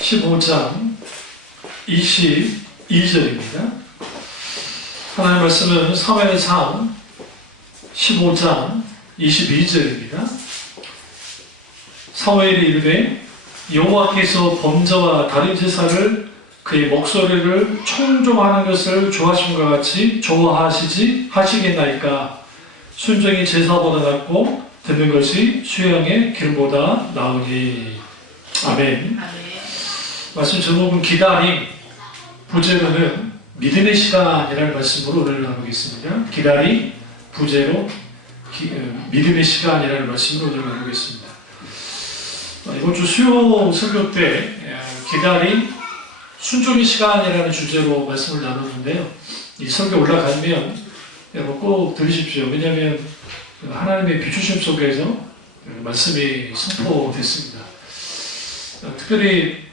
15장 22절입니다. 하나님의 말씀은 사무엘상 15장 22절입니다. 사무엘이 이르되 여호와께서 범죄와 다른 제사를 그의 목소리를 청종하는 것을 좋아하심과 같이 하시겠나이까. 순종이 제사보다 낫고 듣는 것이 수양의 기름보다 나으니. 아멘. 말씀 제목은 기다림, 부제로는 믿음의 시간이라는 말씀으로 오늘 나누겠습니다. 기다림, 부제로 믿음의 시간이라는 말씀으로 오늘 나누겠습니다. 이번 주 수요 설교 때 기다림, 순종의 시간이라는 주제로 말씀을 나눴는데요. 이 설교 올라가면 여러분 꼭 들으십시오. 왜냐하면 하나님의 비추심 속에서 말씀이 선포됐습니다. 특별히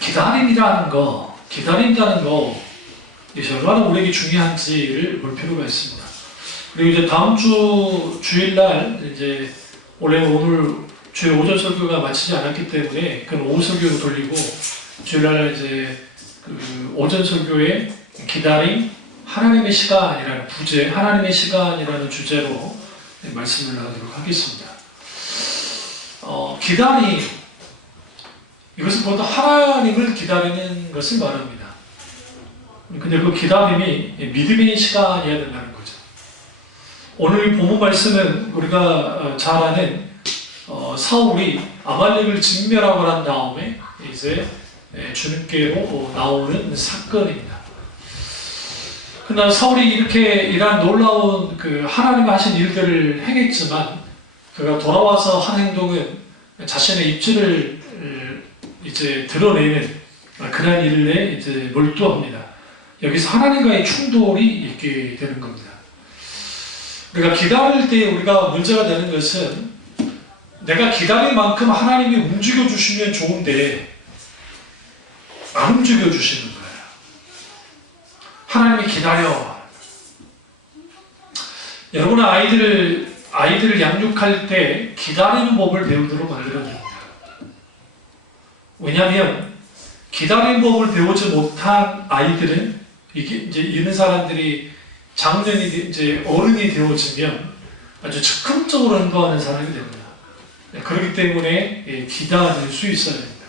기다림이라는 거, 이게 얼마나 우리에게 중요한지를 볼 필요가 있습니다. 그리고 이제 다음 주 주일날 오늘 주일 오전 설교가 마치지 않았기 때문에 그건 오후 설교로 돌리고 주일날 오전 설교에 기다림, 하나님의 시간이라는 부제, 하나님의 시간이라는 주제로 말씀을 나누도록 하겠습니다. 기다림, 이것은 모두 하나님을 기다리는 것을 말합니다. 근데 그 기다림이 믿음의 시간이어야 된다는 거죠. 오늘 본문 말씀은 우리가 잘 아는 사울이 아말렉을 진멸하고 난 다음에 이제 주님께로 나오는 사건입니다. 그러나 사울이 이렇게 이러한 놀라운 하나님 하신 일들을 행했지만 그가 돌아와서 한 행동은 자신의 입지를 이제 드러내는 그런 일에 이제 몰두합니다. 여기서 하나님과의 충돌이 있게 되는 겁니다. 우리가 기다릴 때 우리가 문제가 되는 것은 내가 기다릴 만큼 하나님이 움직여 주시면 좋은데 안 움직여 주시는 거예요. 하나님이 기다려. 여러분은 아이들을 양육할 때 기다리는 법을 배우도록 만들어줍니다. 왜냐하면 기다리는 법을 배우지 못한 아이들은 이런 사람들이 장년이 이제 어른이 되어지면 아주 즉흥적으로 행동하는 사람이 됩니다. 그렇기 때문에 기다릴 수 있어야 됩니다.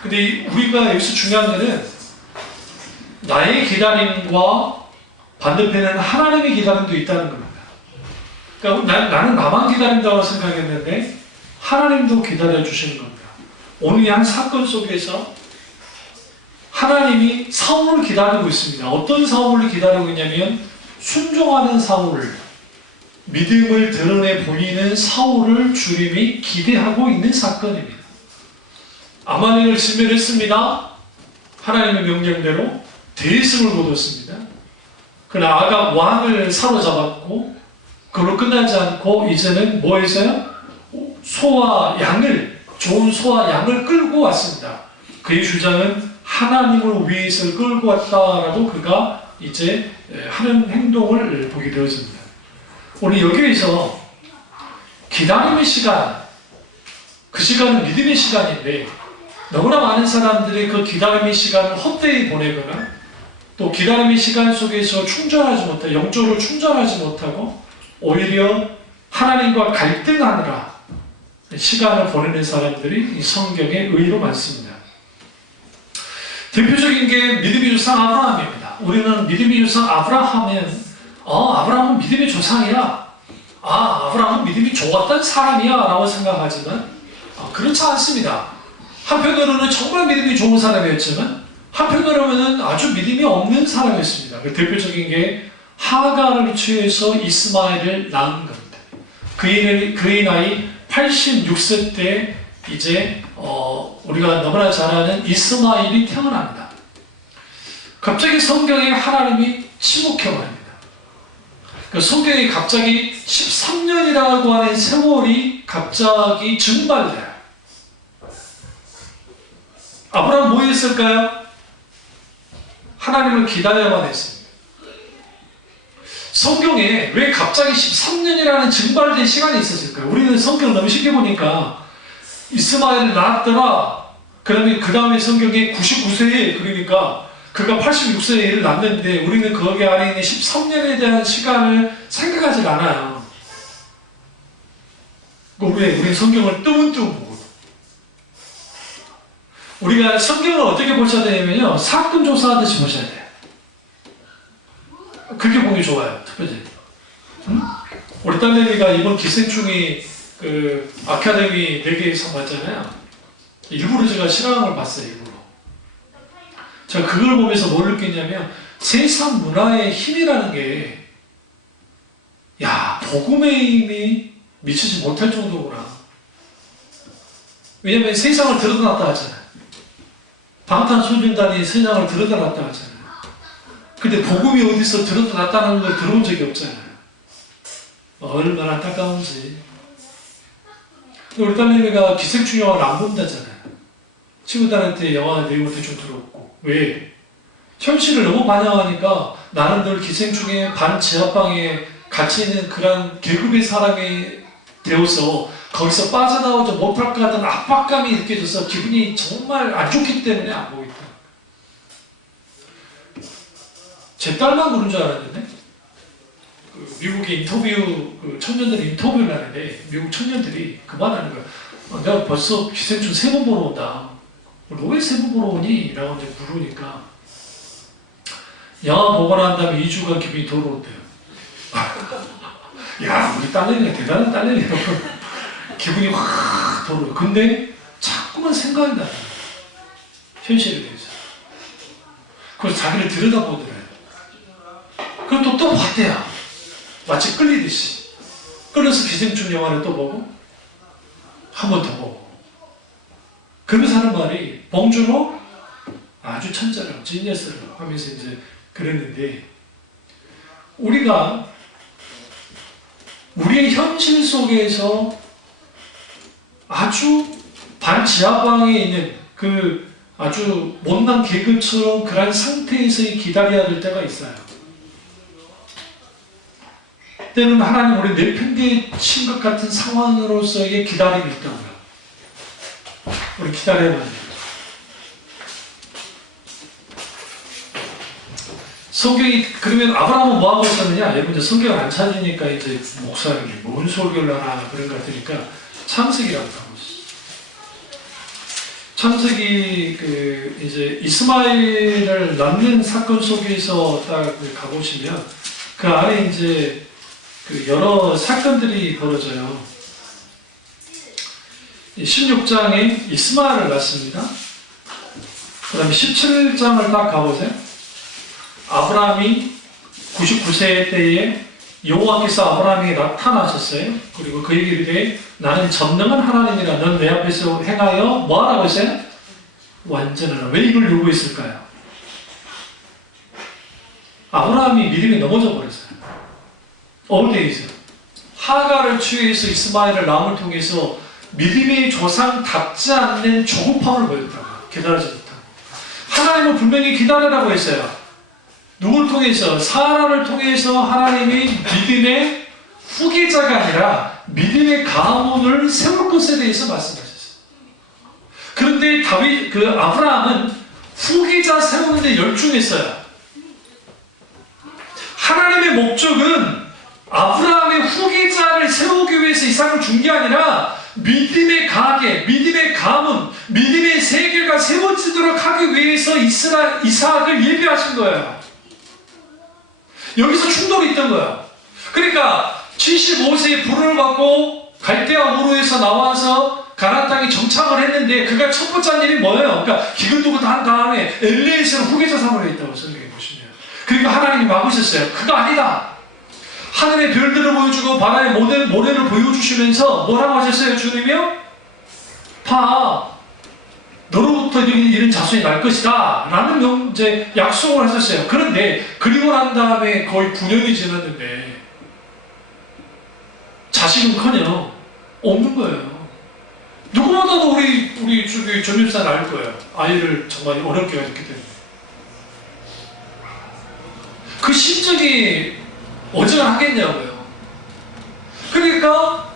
근데 우리가 여기서 중요한 것은 나의 기다림과 반대편에는 하나님의 기다림도 있다는 겁니다. 그러니까 나는 나만 기다린다고 생각했는데 하나님도 기다려 주시는 겁니다. 오늘 이 한 사건 속에서 하나님이 사울을 기다리고 있습니다. 어떤 사울을 기다리고 있냐면 순종하는 사울, 믿음을 드러내 보이는 사울을 주님이 기대하고 있는 사건입니다. 아말렉을 진멸했습니다. 하나님의 명령대로 대승을 거뒀습니다. 그러나 아각 왕을 사로잡았고 그걸로 끝나지 않고 이제는 뭐 했어요? 좋은 소와 양을 끌고 왔습니다. 그의 주장은 하나님을 위해서 끌고 왔다라고 그가 이제 하는 행동을 보게 되어집니다. 오늘 여기에서 기다림의 시간, 그 시간은 믿음의 시간인데 너무나 많은 사람들이 그 기다림의 시간을 헛되이 보내거나 또 기다림의 시간 속에서 영적으로 충전하지 못하고 오히려 하나님과 갈등하느라 시간을 보내는 사람들이 이 성경에 의외로 많습니다. 대표적인 게 믿음의 조상 아브라함입니다. 우리는 믿음의 조상 아브라함은 아브라함은 믿음의 조상이야. 아브라함은 믿음이 좋았던 사람이야 라고 생각하지만 그렇지 않습니다. 한편으로는 정말 믿음이 좋은 사람이었지만 한편으로는 아주 믿음이 없는 사람이었습니다. 그 대표적인 게 하갈을 취해서 이스마엘을 낳은 겁니다. 그의 나이 86세 때 이제 우리가 너무나 잘 아는 이스마엘이 태어납니다. 갑자기 성경에 하나님이 침묵해버립니다. 성경에 갑자기 13년이라고 하는 세월이 갑자기 증발돼요. 아브라함 뭐 했을까요? 하나님을 기다려야만 했습니다. 성경에 왜 갑자기 13년이라는 증발된 시간이 있었을까요? 우리는 성경을 너무 쉽게 보니까 이스마엘을 낳았더라. 그 다음에 성경에 99세에, 그러니까 그가 86세에 애를 낳는데 우리는 거기 안에 있는 13년에 대한 시간을 생각하지 않아요. 우리는 성경을 뜨문뜨문 보고. 우리가 성경을 어떻게 보셔야 되냐면요, 사건 조사하듯이 보셔야 돼요. 그렇게 보기 좋아요. 첫 번째. 응? 우리 딸내미가 이번 기생충이 그 아카데미 4개상 받잖아요. 일부러 제가 실황을 봤어요. 일부러. 제가 그걸 보면서 뭘 느꼈냐면, 세상 문화의 힘이라는 게, 야, 복음의 힘이 미치지 못할 정도구나. 왜냐면 세상을 드러났다 하잖아요. 방탄소년단이 세상을 드러났다 하잖아요. 근데 복음이 어디서 드러났다는 걸 들어본 적이 없잖아요. 얼마나 안타까운지. 우리 딸내미가 기생충 영화를 안 본다잖아요. 친구들한테 영화 내용을 대충 들었고. 왜? 현실을 너무 반영하니까 나는 늘 기생충의 반지하방에 갇혀 있는 그런 계급의 사람이 되어서 거기서 빠져나오지 못할 것 같은 압박감이 느껴져서 기분이 정말 안 좋기 때문에 안 보고 있다. 제 딸만 그런 줄 알았는데, 미국의 인터뷰, 청년들 인터뷰를 하는데, 미국 청년들이 그만하는 거야. 내가 벌써 기생충 3번 보러 온다. 너 왜 3번 보러 오니? 라고 이제 물으니까, 영화 보고 난 다음에 2주간 기분이 더러웠대요. 야, 우리 딸내미가 대단한 딸내미야. 기분이 확 더러워요. 근데 자꾸만 생각이 나요. 현실에 대해서. 그래서 자기를 들여다보더래요. 그럼 또 봤대요. 마치 끌리듯이. 끌려서 기생충 영화를 또 보고, 한 번 더 보고. 그러면서 하는 말이, 봉준호 아주 천재라고, 지니어스라고 하면서 이제 그랬는데, 우리가 우리의 현실 속에서 아주 반지하방에 있는 그 아주 못난 계급처럼 그런 상태에서 기다려야 될 때가 있어요. 때는 하나님 우리 내팽개친 것 같은 상황으로서의 기다림이 있다고요. 우리 기다려야 돼요. 성경이, 그러면 아브라함은 뭐 하고 있었느냐? 여러분들 성경을 안 찾으니까 이제 목사님이 뭔 설교를 하나 그런 것 같으니까 창세기라고 하고 있어요. 창세기 이제 이스마엘을 낳는 사건 속에서 딱 가보시면 그 안에 이제 여러 사건들이 벌어져요. 16장에 이스마엘을 낳습니다. 그 다음에 17장을 딱 가보세요. 아브라함이 99세 때에 여호와께서 아브라함에게 나타나셨어요. 그리고 그에게 이르되 나는 전능한 하나님이라 넌 내 앞에서 행하여 뭐 하라고 했어요? 완전하라. 왜 이걸 요구했을까요? 아브라함이 믿음이 넘어져 버렸어요. 어디에 있어요? 하가를 취해서 이스마엘을 낳음을 통해서 믿음의 조상답지 않는 조급함을 보였다고. 기다리지 못하고. 하나님은 분명히 기다리라고 했어요. 누굴 통해서? 사라를 통해서 하나님이 믿음의 후계자가 아니라 믿음의 가문을 세울 것에 대해서 말씀하셨어요. 그런데 아브라함은 후계자 세우는데 열중했어요. 하나님의 목적은 아브라함의 후계자를 세우기 위해서 이삭을 준 게 아니라 믿음의 가계, 믿음의 가문, 믿음의 세계가 세워지도록 하기 위해서 이삭을 예비하신 거예요. 여기서 충돌이 있던 거야. 그러니까 75세에 불을 받고 갈대아 우르에서 나와서 가나안 땅에 정착을 했는데 그가 첫 번째 한 일이 뭐예요? 그러니까 기근 두고 한 다음에 엘리에셀을 후계자 삼으려 했다고 성경에 보시면. 그러니까 하나님이 막으셨어요. 그거 아니다. 하늘의 별들을 보여주고 바다의 모래를 보여주시면서 뭐라고 하셨어요? 주님이요? 봐. 너로부터 이런 자손이 날 것이다 라는 이제 약속을 하셨어요. 그런데 그리고 난 다음에 거의 9년이 지났는데 자식은커녕 없는 거예요. 누구보다도 우리 저기 전임사는 알 거예요. 아이를 정말 어렵게 가졌기 때문에. 그 심정이 어지간하겠냐고요. 그러니까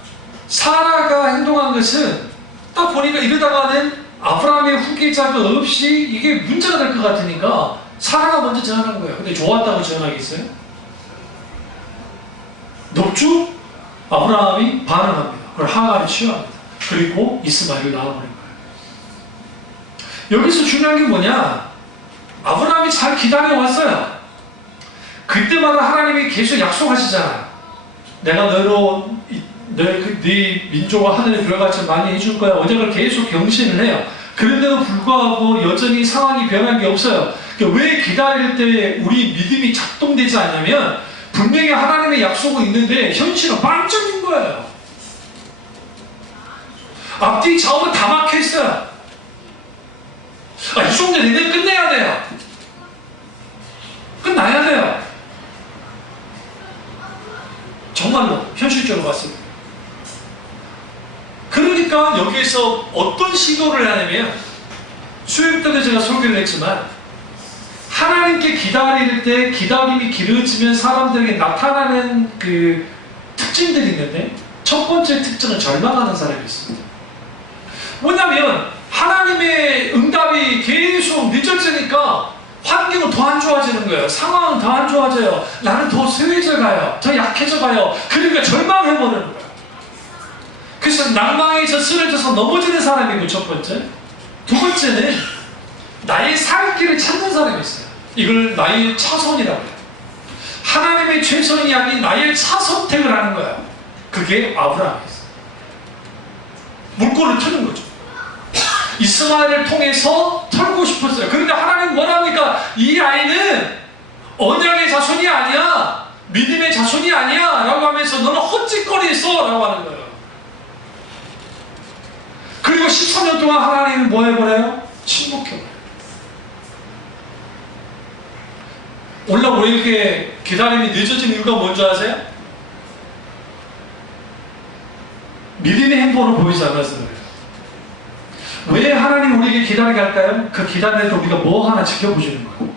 사라가 행동한 것은 딱 보니까 이러다가는 아브라함의 후계자가 없이 이게 문제가 될 것 같으니까 사라가 먼저 제안한 거예요. 근데 좋았다고 제안하겠어요? 넙죽 아브라함이 반응합니다. 그걸 하갈이 취합니다. 그리고 이스마엘을 낳아버린 거예요. 여기서 중요한 게 뭐냐? 아브라함이 잘 기다려왔어요. 그때마다 하나님이 계속 약속하시잖아요. 내가 너로 네 민족과 하늘의 별같이 많이 해줄 거야. 언젠가 계속 경신을 해요. 그런데도 불구하고 여전히 상황이 변한 게 없어요. 그러니까 왜 기다릴 때 우리 믿음이 작동되지 않냐면 분명히 하나님의 약속은 있는데 현실은 빵점인 거예요. 앞뒤 좌우가 다 막혀있어요. 이 정도 되면 끝내야 돼요. 끝나야 돼요. 정말로 현실적으로 봤습니다. 그러니까 여기에서 어떤 시도를 하냐면 수요일 때도 제가 소개를 했지만 하나님께 기다릴 때 기다림이 길어지면 사람들에게 나타나는 그 특징들이 있는데 첫 번째 특징은 절망하는 사람이 있습니다. 뭐냐면 하나님의 응답이 계속 늦어지니까 환경은 더 안 좋아지는 거예요. 상황은 더 안 좋아져요. 나는 더 쇠해져 가요. 더 약해져 가요. 그러니까 절망해버리는 거예요. 그래서 낭망에서 쓰러져서 넘어지는 사람이고 첫 번째. 두 번째는 나의 살 길을 찾는 사람이 있어요. 이걸 나의 차선이라고 해요. 하나님의 최선이 아닌 나의 차선택을 하는 거예요. 그게 아브라함이었어요. 물꼬를 트는 거죠. 이스마엘을 통해서 털고 싶었어요. 그런데 하나님 뭐랍니까? 이 아이는 언약의 자손이 아니야. 믿음의 자손이 아니야. 라고 하면서 너는 헛짓거리했어. 라고 하는 거예요. 그리고 13년 동안 하나님은 뭐 해버려요? 침묵해버려요. 오늘 우리에게 기다림이 늦어진 이유가 뭔지 아세요? 믿음의 행보를 보이지 않아서 그래요. 왜 하나님 우리에게 기다리게 할까요? 그 기다릴 때 우리가 뭐 하나 지켜보시는 거예요.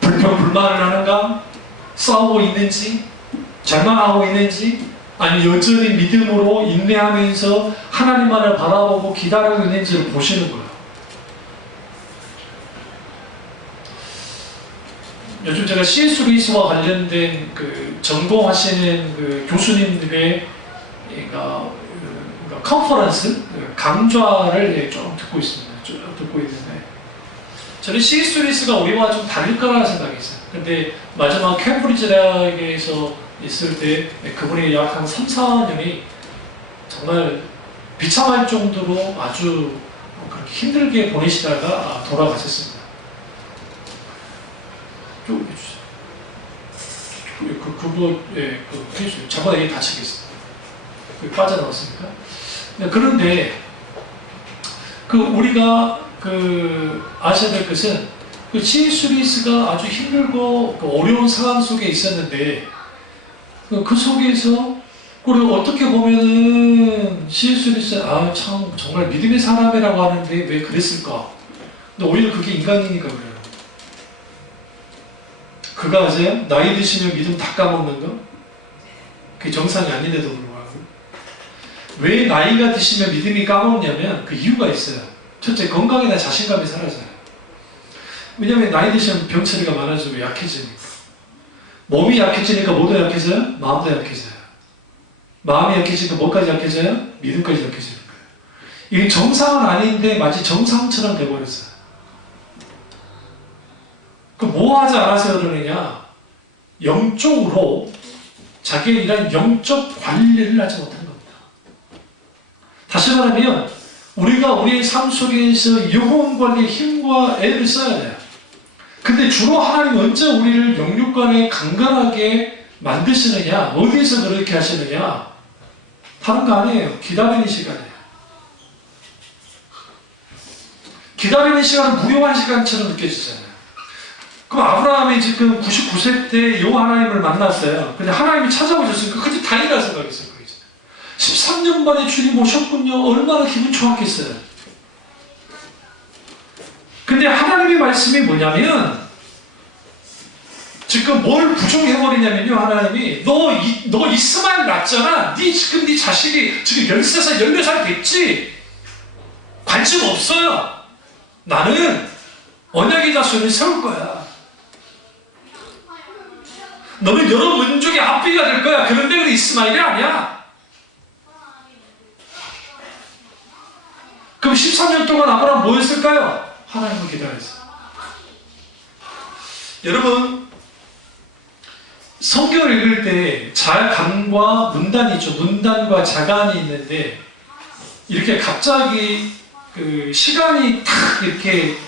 불평, 불만을 하는가? 싸우고 있는지? 절망하고 있는지? 아니면 여전히 믿음으로 인내하면서 하나님만을 바라보고 기다리고 있는지를 보시는 거예요. 요즘 제가 C.S. 루이스와 관련된 그 전공하시는 그 교수님들의 컨퍼런스, 강좌를 좀 듣고 있습니다. 좀 듣고 있는데 저는 C.S. 루이스가 우리와 좀 다를 거라는 생각이 있어요. 근데 마지막 캠브리지 대학에서 있을 때 그분이 약 한 3, 4년이 정말 비참할 정도로 아주 그렇게 힘들게 보내시다가 돌아가셨습니다. 좀 해주세요. 그거, 예, 해주세요. 저번에 얘기 다치겠어요. 빠져나왔으니까. 그런데, 우리가 아셔야 될 것은, C.S. 루이스가 아주 힘들고 어려운 상황 속에 있었는데, 그 속에서, 그리고 어떻게 보면은, C.S. 루이스, 참, 정말 믿음의 사람이라고 하는데 왜 그랬을까? 근데 오히려 그게 인간이니까 그래요. 그거 아세요? 나이 드시면 믿음 다 까먹는 거? 그게 정상이 아닌데도 불구하고. 왜 나이가 드시면 믿음이 까먹냐면 그 이유가 있어요. 첫째, 건강이나 자신감이 사라져요. 왜냐하면 나이 드시면 병처리가 많아지고 약해지니까. 몸이 약해지니까 뭐도 약해져요? 마음도 약해져요. 마음이 약해지니까 뭐까지 약해져요? 믿음까지 약해지는 거예요. 이게 정상은 아닌데 마치 정상처럼 돼버렸어요. 뭐 하지 않아서 그러느냐? 영적으로 자기의 이런 영적 관리를 하지 못한 겁니다. 다시 말하면 우리가 우리의 삶 속에서 영혼 관리에 힘과 애를 써야 돼요. 근데 주로 하나님 언제 우리를 영육간에 강건하게 만드시느냐? 어디서 그렇게 하시느냐? 다른 거 아니에요. 기다리는 시간이에요. 기다리는 시간은 무료한 시간처럼 느껴지잖아요. 그럼 아브라함이 지금 99세 때 요 하나님을 만났어요. 근데 하나님이 찾아오셨으니까 그때 다행이라 생각했어요. 13년 만에 주님 오셨군요. 얼마나 기분 좋았겠어요. 근데 하나님의 말씀이 뭐냐면 지금 뭘 부정해버리냐면요. 하나님이 너 이스마엘 낳았잖아. 지금 네 자식이 지금 13살, 14살 됐지? 관심 없어요. 나는 언약의 자손을 세울 거야. 너는 여러 민족의 합비가 될 거야. 그런데 그 이스마엘이 아니야. 그럼 13년 동안 아브라함 뭐 했을까요? 하나님을 기다렸어요. 여러분, 성경을 읽을 때 자간과 문단이 있죠. 문단과 자간이 있는데 이렇게 갑자기 그 시간이 탁 이렇게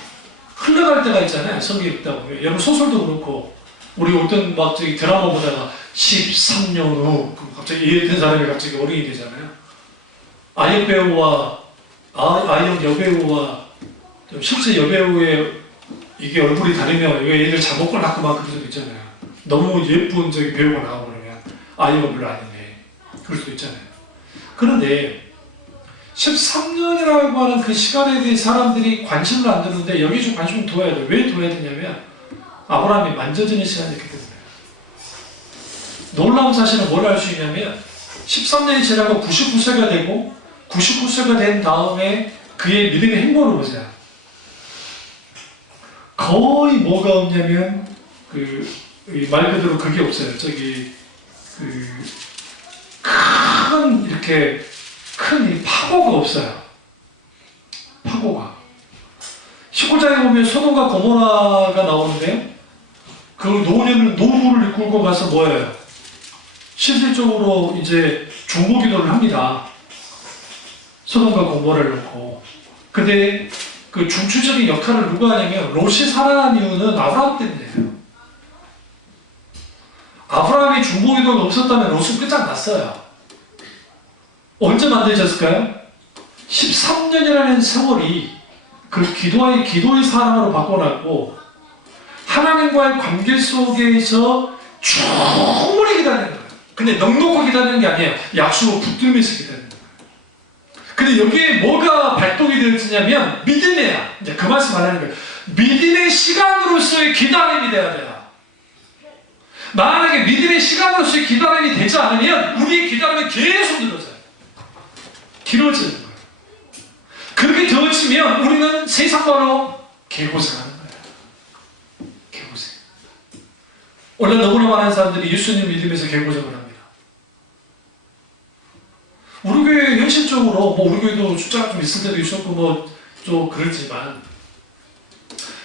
흘러갈 때가 있잖아요. 성경 읽다 보면. 여러분 소설도 그렇고 우리 어떤 막 저기 드라마 보다가 13년 후 갑자기 이해된 사람이 갑자기 어린이 되잖아요. 아역 배우와 아역 여배우와 좀 실제 여배우의 이게 얼굴이 다르면 왜 얘들 잘못 골랐고 막 그럴 수도 있잖아요. 너무 예쁜 저기 배우가 나오고 그러면 아이가 별로 아닌데 그럴 수도 있잖아요. 그런데 13년이라고 하는 그 시간에 대해 사람들이 관심을 안 두는데 여기 좀 관심을 둬야 돼요. 왜 둬야 되냐면 아브라함이 만져지는 시간이었기 때문에. 놀라운 사실은 뭘 알 수 있냐면 13년이 지나고 99세가 되고 99세가 된 다음에 그의 믿음의 행보를 보세요. 거의 뭐가 없냐면 말 그대로 그게 없어요. 저기 큰 이렇게 큰 파고가 없어요. 파고가. 19장에 보면 소돔과 고모라가 나오는데 그 노루를 끌고 가서 뭐예요? 실질적으로 이제 중보기도를 합니다. 소돔과 고모라를 놓고. 근데 그 중추적인 역할을 누가 하냐면 롯이 살아난 이유는 아브라함 때문이에요. 아브라함이 중보기도가 없었다면 롯은 끝장났어요. 언제 만들어졌을까요? 13년이라는 세월이 그 기도의 사람으로 바꿔놨고 하나님과의 관계 속에서 충분히 기다리는 거예요. 근데 넉넉하게 기다리는 게 아니에요. 약속을 붙들면서 기다리는 거예요. 근데 여기에 뭐가 발동이 되었냐면 믿음이야. 이제 그 말씀 하는 거예요. 믿음의 시간으로서의 기다림이 돼야 돼요. 만약에 믿음의 시간으로서의 기다림이 되지 않으면 우리의 기다림이 계속 늘어져요. 길어지는 거예요. 그렇게 되어지면 우리는 세상과로 개고생하는 거예요. 개고생. 원래 너무나 많은 사람들이 예수님 믿으면서 개고생을 합니다. 우리 교회 현실적으로 우리 교회도 숫자가 좀 있을 때도 있었고 좀 그렇지만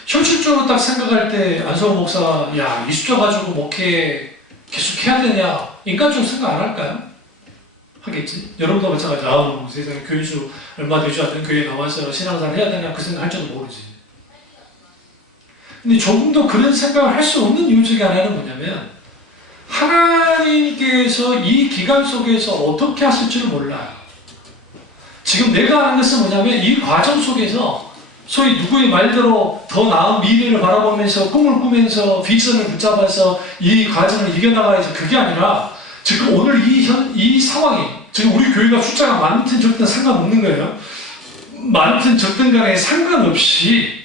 현실적으로 딱 생각할 때 안성호 목사 이 숫자 가지고 목회 계속 해야 되냐 인간적으로 생각 안 할까요? 하겠지. 여러분도 마찬가지야. 세상에 교인수 얼마 되지 않는 교회에 나와서 신앙생활 해야 되냐 그 생각 할 줄도 모르지. 근데 조금 더 그런 생각을 할 수 없는 이유 중에 하나는 뭐냐면 하나님께서 이 기간 속에서 어떻게 하실지를 몰라요. 지금 내가 하는 것은 뭐냐면 이 과정 속에서 소위 누구의 말대로 더 나은 미래를 바라보면서 꿈을 꾸면서 비전을 붙잡아서 이 과정을 이겨나가야지 그게 아니라 지금 오늘 이 상황이 지금 우리 교회가 숫자가 많든 적든 상관없는 거예요. 많든 적든 간에 상관없이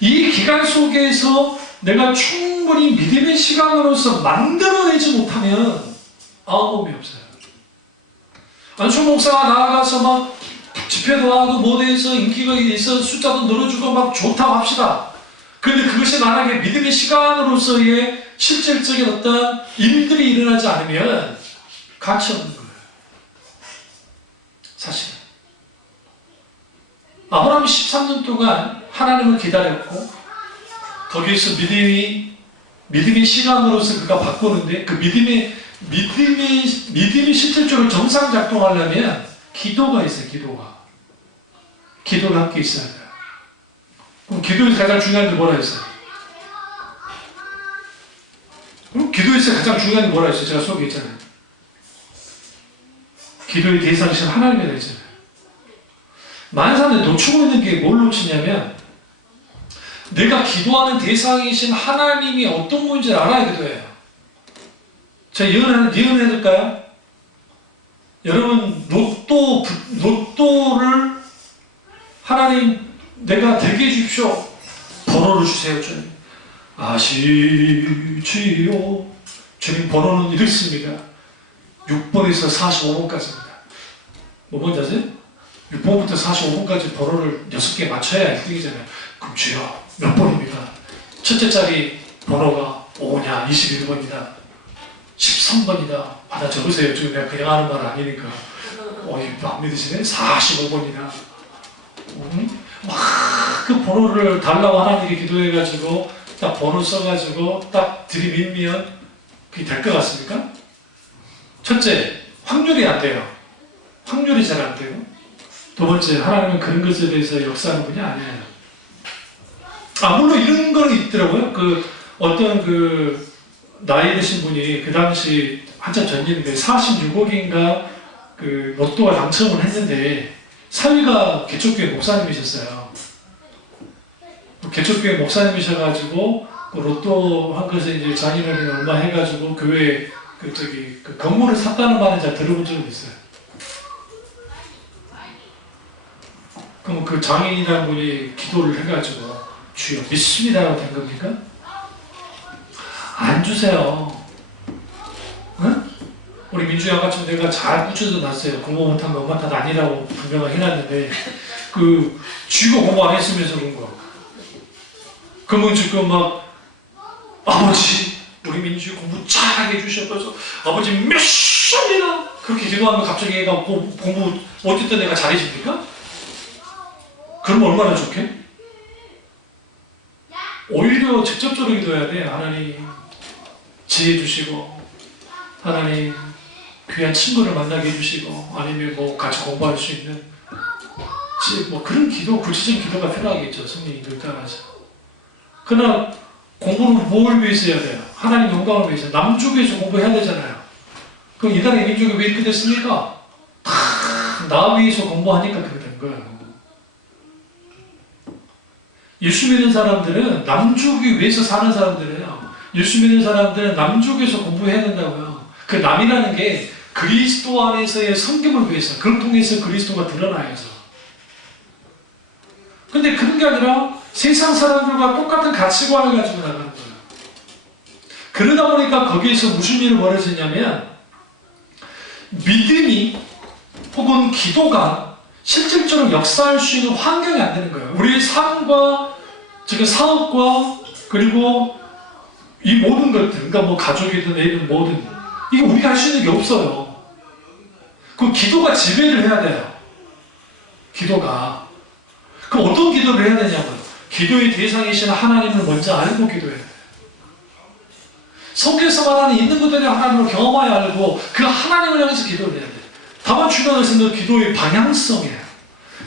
이 기간 속에서 내가 충분히 믿음의 시간으로서 만들어내지 못하면 아무것도 없어요. 안수 목사가 나아가서 막 집회도 하고 뭐대해서 인기가 있어 숫자도 늘어주고 막 좋다고 합시다. 그런데 그것이 만약에 믿음의 시간으로서의 실질적인 어떤 일들이 일어나지 않으면 가치 없는 거예요. 사실은. 아브라함이 13년 동안 하나님을 기다렸고 거기에서 믿음의 시간으로서 그가 바꾸는데 그 믿음이 실질적으로 정상 작동하려면 기도가 있어요. 기도가 함께 있어야 돼요. 그럼 기도에서 가장 중요한 게 뭐라 했어요? 기도에서 가장 중요한 게 뭐라 했어요? 제가 수업에 있잖아요. 기도의 대상이신 하나님이라 했잖아요. 많은 사람들이 놓치고 있는 게 뭘 놓치냐면 내가 기도하는 대상이신 하나님이 어떤 분인지를 알아야 기도해요. 제가 예언해줄까요? 여러분 로또를 하나님 내가 되게 해주십시오. 번호를 주세요. 주님. 아시지요. 주님 번호는 이렇습니다. 6번에서 45번까지입니다. 뭐 뭔지 아세요? 6번부터 45번까지 번호를 6개 맞춰야 1등이잖아요. 그럼 주여 몇 번입니까? 첫째 자리 번호가 5냐 21번이다 13번이다 받아 적으세요. 지금 내가 그냥 하는 말 아니니까. 이거 안 믿으시네? 45번이다. 막 그 번호를 달라고 하나님께 기도해가지고 딱 번호 써가지고 딱 들이밀면 그게 될 것 같습니까? 첫째, 확률이 안 돼요. 확률이 잘 안 되고. 두 번째, 하나님은 그런 것에 대해서 역사하는 분이 아니에요. 물론 이런 거는 있더라고요. 어떤 나이 드신 분이 그 당시 한참 전인데 46억인가 로또가 당첨을 했는데 사위가 개척교회 목사님이셨어요. 개척교회 목사님이셔가지고 로또 한 것에 이제 장인어른이 얼마 해가지고 교회 건물을 샀다는 말은 잘 들어본 적은 있어요. 그럼 그 장인이라는 분이 기도를 해가지고 주여 믿습니다라고 된 겁니까? 안 주세요. 응? 우리 민주야 같이 내가 잘 붙여서 놨어요. 공부 못한 거 엄마 탓 아니라고 분명하게 해놨는데 쥐가 공부 안 했으면서 그런 거. 그러면 지금 막 아버지 우리 민주 공부 잘하게 해주셔서 아버지 몇 시간이나 그렇게 기도하면 갑자기 애가 공부 못했던 애가 잘해집니까? 그럼 얼마나 좋게? 오히려 직접적으로 기도해야 돼. 하나님 지혜 주시고 하나님 귀한 친구를 만나게 해주시고 아니면 같이 공부할 수 있는 그런 기도, 구체적인 기도가 필요하겠죠. 성령님들 따라서. 그러나 공부는 뭘 위해서 해야 돼요? 하나님 영광을 위해서. 남쪽에서 공부해야 되잖아요. 그럼 이 나라의 민족이 왜 이렇게 됐습니까? 다 나 위해서 공부하니까 그렇게 된 거예요. 예수 믿는 사람들은 남족이 위해서 사는 사람들이에요. 예수 믿는 사람들은 남족에서 공부해야 된다고요. 그 남이라는 게 그리스도 안에서의 섬김을 위해서, 그걸 통해서 그리스도가 드러나야죠. 근데 그런 게 아니라 세상 사람들과 똑같은 가치관을 가지고 나가는 거예요. 그러다 보니까 거기에서 무슨 일이 벌어지냐면 믿음이 혹은 기도가 실질적으로 역사할 수 있는 환경이 안 되는 거예요. 우리의 삶과 지금 사업과 그리고 이 모든 것들, 그러니까 가족이든 애든 뭐든 이게 우리가 할 수 있는 게 없어요. 그 기도가 지배를 해야 돼요. 기도가. 그럼 어떤 기도를 해야 되냐고요. 기도의 대상이신 하나님을 먼저 알고 기도해야 돼요. 성경에서 말하는 있는 그대로 하나님을 경험하여 알고 그 하나님을 향해서 기도를 해야 돼요. 다만 중요한 것은 기도의 방향성이에요.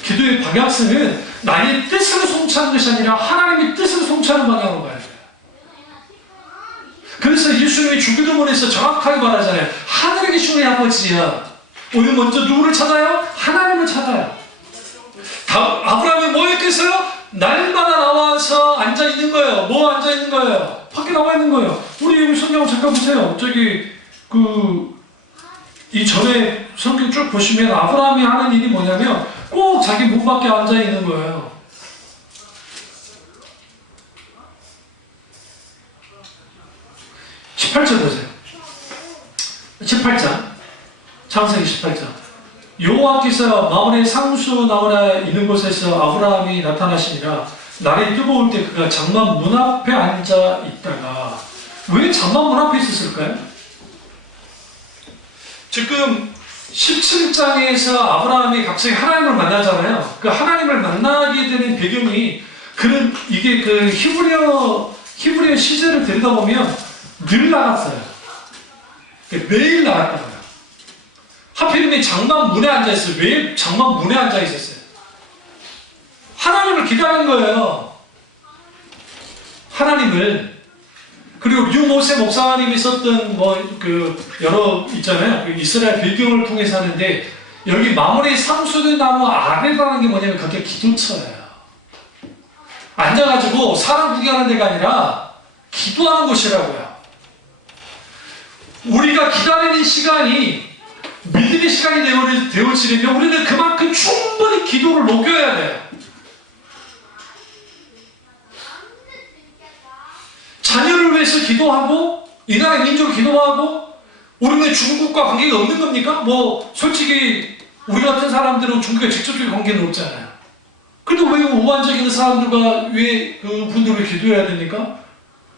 기도의 방향성은 나의 뜻을 송치하는 것이 아니라 하나님의 뜻을 송치하는 방향으로 가야 돼요. 그래서 예수님이 주기도문에서 정확하게 말하잖아요. 하늘에 계신 우리 아버지야. 우리 먼저 누구를 찾아요? 하나님을 찾아요. 아브라함이 뭐 했겠어요? 날마다 나와서 앉아있는 거예요. 뭐 앉아있는 거예요? 밖에 나와 있는 거예요. 우리 여기 성경 잠깐 보세요. 이 전에 성경 쭉 보시면 아브라함이 하는 일이 뭐냐면 꼭 자기 문 밖에 앉아있는 거예요. (18절) 보세요. 18장 창세기 18장 여호와께서 마물의 상수 나무라 있는 곳에서 아브라함이 나타나시니라. 날이 뜨거울 때 그가 장막 문 앞에 앉아 있다가 왜 장막 문 앞에 있었을까요? 지금 17장에서 아브라함이 갑자기 하나님을 만나잖아요. 그 하나님을 만나게 되는 배경이 이게 히브리어 시제를 들여다보면 늘 나갔어요. 매일 나갔다고요. 하필이면 장막 문에 앉아있어요. 왜 장막 문에 앉아있었어요? 하나님을 기다린 거예요. 하나님을. 그리고 류모세 목사님이 썼던 여러 있잖아요. 이스라엘 배경을 통해서 하는데 여기 마물의 상수된 나무 아래라는 게 뭐냐면 그게 기도처예요. 앉아가지고 사람 구경하는 데가 아니라 기도하는 곳이라고요. 우리가 기다리는 시간이 믿음의 시간이 되어지려면 우리는 그만큼 충분히 기도를 녹여야 돼요. 자녀를 위해서 기도하고 이 나라의 민족을 기도하고 우리는 중국과 관계가 없는 겁니까? 솔직히 우리 같은 사람들은 중국에 직접적인 관계는 없잖아요. 그런데 왜 우반적인 사람들과 왜 그 분들을 기도해야 됩니까?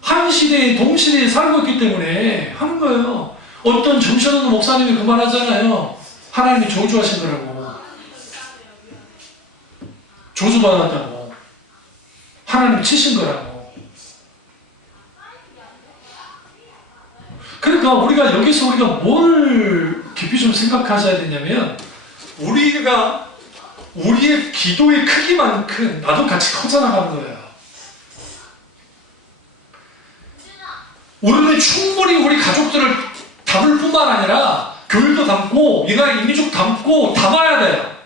한 시대에 동시대에 살고 있기 때문에 하는 거예요. 어떤 정신없는 목사님이 그 말 하잖아요. 하나님이 저주하신 거라고. 저주받았다고. 하나님 치신 거라고. 그러니까 우리가 여기서 우리가 뭘 깊이 좀 생각하셔야 되냐면, 우리가 우리의 기도의 크기만큼 나도 같이 커져나가는 거예요. 우리는 충분히 우리 가족들을 담을 뿐만 아니라 교회도 담고 이민족 담고 담아야 돼요.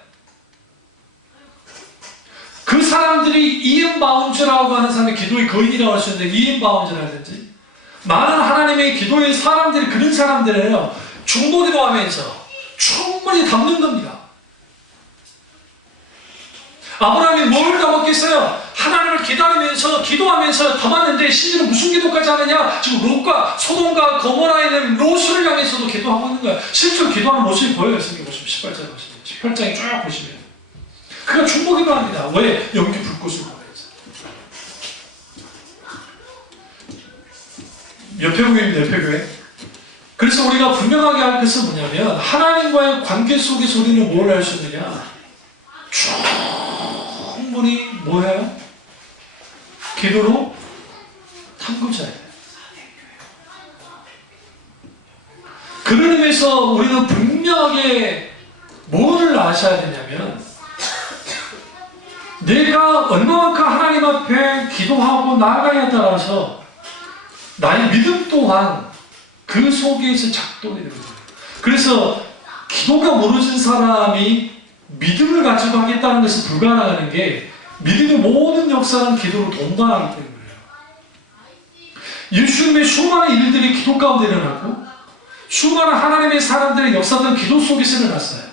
그 사람들이 이엠 바운즈라고 하는 사람의 기도의 거인이라고 할 수 있는데, 이엠 바운즈라든지 많은 하나님의 기도의 사람들이 그런 사람들이에요. 중보기도 하면서 충분히 담는 겁니다. 아브라함이 뭘 담았겠어요? 하나님을 기다리면서 기도하면서 담았는데, 심지어 무슨 기도까지 하느냐? 지금 롯과 소돔과 고모라에 있는 롯을 향해서도 기도하고 있는 거예요. 실제로 기도하는 모습이 보여요. 성경 보시면 18장에 보시면 18장에 쭉 보시면 그가 중보기도 합니다. 왜? 연기 불꽃을 보내서. 옆에교회입니다. 옆에교회. 그래서 우리가 분명하게 할 것은 뭐냐면, 하나님과의 관계 속에서 우리는 뭘 할 수 있느냐? 충분히 뭐예요? 기도로 담그셔야 돼요. 그런 의미에서 우리는 분명하게 뭐를 아셔야 되냐면, 내가 얼마만큼 하나님 앞에 기도하고 나아가냐에 따라서 나의 믿음 또한 그 속에서 작동이 되는 거예요. 그래서 기도가 무너진 사람이 믿음을 가지고 하겠다는 것은 불가능한 게, 믿음의 모든 역사는 기도로 동반하기 때문이에요. 예수님의 수많은 일들이 기도 가운데 일어나고, 수많은 하나님의 사람들의 역사들은 기도 속에서 일어났어요.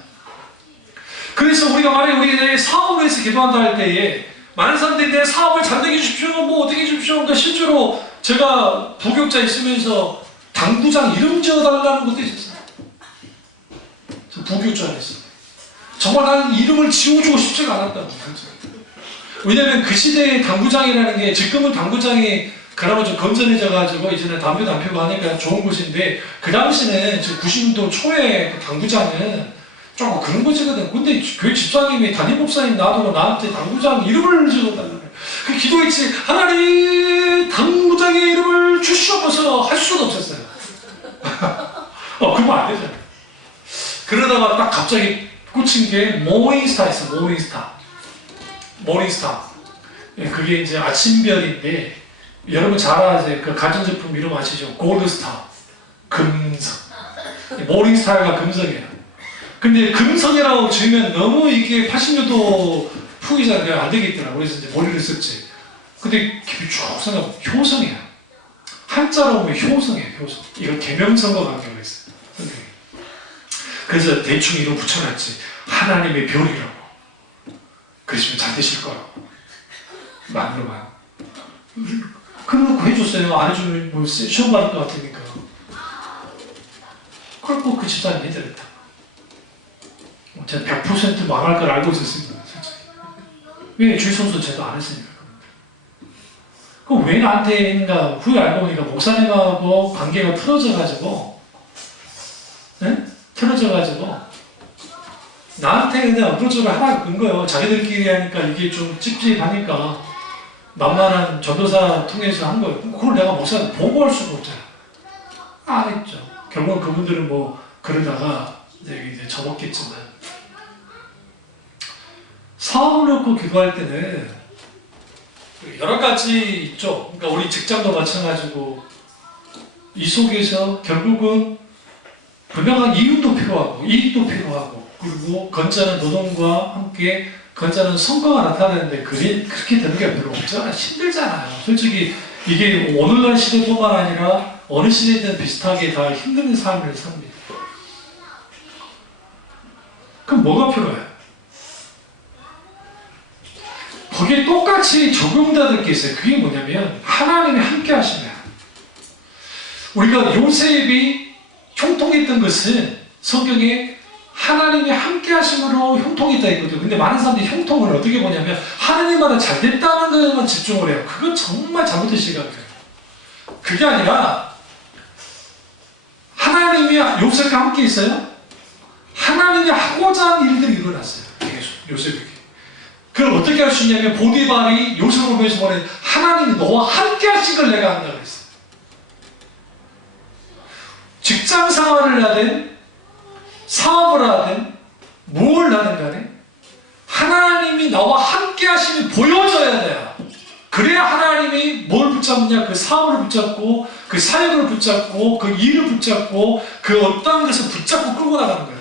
그래서 우리가 만약에 우리 사업을 해서 기도한다 할 때에, 많은 사람들이 내 사업을 잘 되게 해주십시오, 뭐 어떻게 해주십시오. 그러니까 실제로 제가 부교육자 있으면서 당구장 이름 지어달라는 것도 있었어요. 저 부교육자였어요. 정말 나는 이름을 지어주고 싶지가 않았다는 거죠. 왜냐하면 그 시대의 당구장이라는 게, 지금은 당구장이 그나마 좀 건전해져가지고 이제는 담배도 안 피우고 하니까 좋은 곳인데, 그 당시는 90년도 초에 그 당구장은 조금 그런 곳이거든. 근데 교회 집사님이 담임 목사님 놔두고 나한테 당구장 이름을 지어달라는 거예요. 그 기도했지, 하나님 당구장의 이름을 주시옵소서 할 수도 없었어요. 그러면 안 되잖아요. 그러다가 딱 갑자기 꽂힌 게 모닝스타였어요. 모닝스타. 그게 이제 아침별인데, 여러분 잘 아세요? 그 가전제품 이름 아시죠? 골드스타. 금성. 모닝스타가 금성이에요. 근데 금성이라고 지으면 너무 이게 80년도 풍이잖아요. 안 되겠더라고요. 그래서 이제 머리를 썼지. 근데 깊이 쭉 생각하면 효성이에요. 한자로 보면 효성이에요. 효성. 이건 계명성과 관계가 있어요. 그래서 대충 이름 붙여놨지. 하나님의 별이라고. 그러시면 잘 되실 거라고. 말로만. 그러고 해줬어요. 안 해주면 뭐 시험 받을 것 같으니까. 그걸 꼭 그 집사님 해드렸다. 제가 100% 망할 걸 알고 있었습니다. 솔직히. 왜 주선수 제도 안 했으니까. 그럼 왜 나한테 했는가 후에 알고 보니까 목사님하고 관계가 틀어져가지고, 네? 틀어져가지고 나한테 그냥 어프로치를 하나 건 거예요. 자기들끼리 하니까 이게 좀 찝찝하니까 만만한 전도사 통해서 한 거예요. 그걸 내가 목사한테 보고할 수가 없잖아. 안 했죠. 결국은 그분들은 뭐 그러다가 이제 접었겠지만, 사업을 놓고 기도할 때는 여러 가지 있죠. 그러니까 우리 직장도 마찬가지고, 이 속에서 결국은 분명한 이윤도 필요하고 이익도 필요하고, 그리고 건전한 노동과 함께 건전한 성과가 나타나는데, 그렇게 되는 게 별로 없잖아요. 힘들잖아요. 솔직히 이게 오늘날 시대뿐만 아니라 어느 시대든 비슷하게 다 힘든 삶을 삽니다. 그럼 뭐가 필요해요? 거기에 똑같이 적용될 게 있어요. 그게 뭐냐면, 하나님이 함께 하시면. 우리가 요셉이 형통했던 것은 성경에 하나님이 함께 하심으로 형통이 있다 했거든요. 근데 많은 사람들이 형통을 어떻게 보냐면 하나님마다 잘 됐다는 것에만 집중을 해요. 그건 정말 잘못된 시각이에요. 그게 아니라 하나님이 요셉과 함께 있어요. 하나님이 하고자 하는 일들이 일어났어요. 계속 요셉에게. 그걸 어떻게 할 수 있냐면 보디발이 요셉을 보면서 뭐래, 하나님이 너와 함께 하신 걸 내가 한다고 그랬어요. 직장 생활을 하든 사업을 하든 뭘 하든 간에 하나님이 나와 함께 하심이 보여져야 돼요. 그래야 하나님이 뭘 붙잡느냐, 그 사업을 붙잡고 그 사역을 붙잡고 그 일을 붙잡고 그 어떠한 것을 붙잡고 끌고 나가는 거예요.